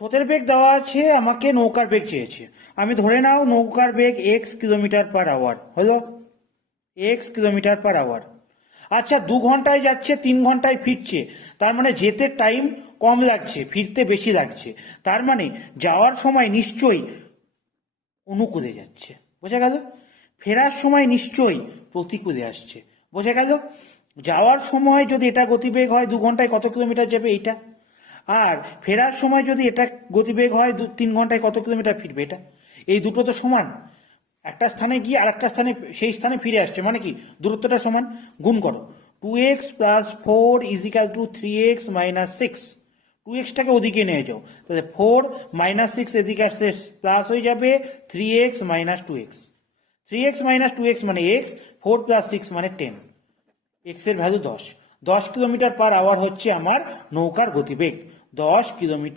স্রোতের বেগ দেওয়া আছে, আমাকে নৌকার বেগ চেয়েছে। আমি ধরে নাও নৌকার বেগ এক্স কিলোমিটার পার আওয়ার হলো, এক্স কিলোমিটার পার আওয়ার। আচ্ছা, 2 ঘন্টায় যাচ্ছে, 3 ঘন্টায় ফিরছে, তার মানে যেতে টাইম কম লাগছে, ফিরতে বেশি লাগছে। তার মানে যাওয়ার সময় নিশ্চয়ই অনুকূলে যাচ্ছে, বোঝা গেল। ফেরার সময় নিশ্চয়ই প্রতিকূলে আসছে, বোঝা গেল। যাওয়ার সময় যদি এটা গতিবেগ হয় 2 ঘন্টায় কত কিলোমিটার যাবে এইটা, আর ফেরার সময় যদি এটা গতিবেগ হয় 3 ঘন্টায় কত কিলোমিটার ফিরবে এটা। এই দুটো তো সমান, একটা স্থানে গিয়ে আর একটা স্থানে সেই স্থানে ফিরে আসছে, মানে কি দূরত্বটা সমান। গুণ করো, 2x + 4 = 3x - 6। 2x-টাকে ওদিকে নিয়ে যাও, তাহলে 4 - 6 এদিকে আসছে প্লাস হয়ে যাবে 3x - 2x। 3x - 2x মানে x, 4 + 6 মানে 10। x এর ভ্যালু 10। 10 কিলোমিটার পার আওয়ার হচ্ছে আমার নৌকার গতিবেগ, 10 কিলোমিটার।